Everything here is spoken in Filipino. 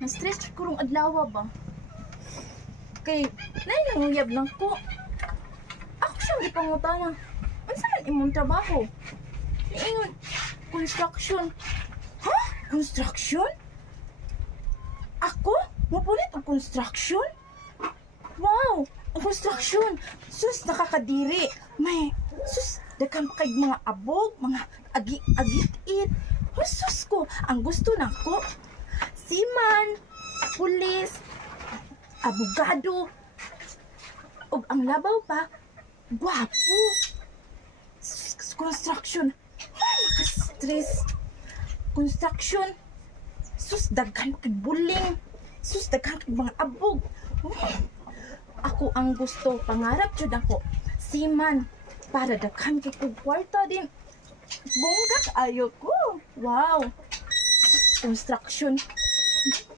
Na-stress kurong adlaw ba? Kay, nanguyab lang ko. Ako siyang ipangutana. Unsa man imong trabaho? Niingon, construction. Ha? Construction? Ako? Mapulit ang construction? Wow! Ang construction! Sus, nakakadiri. Sus, daghang pa kay mga abog, mga agit-it. Sus ko, ang gusto na ko, seaman, pulis, abogado, ug ang labaw pa, gwapo. Sus, construction. Maka-stress. Construction. Sus, daghan kay bullying. Sus, daghan kay mga abog. Ako ang gusto, pangarap jud ako, seaman, para daghan kay kog kwarta din. Bongga ayo ko. Wow. Sus, construction.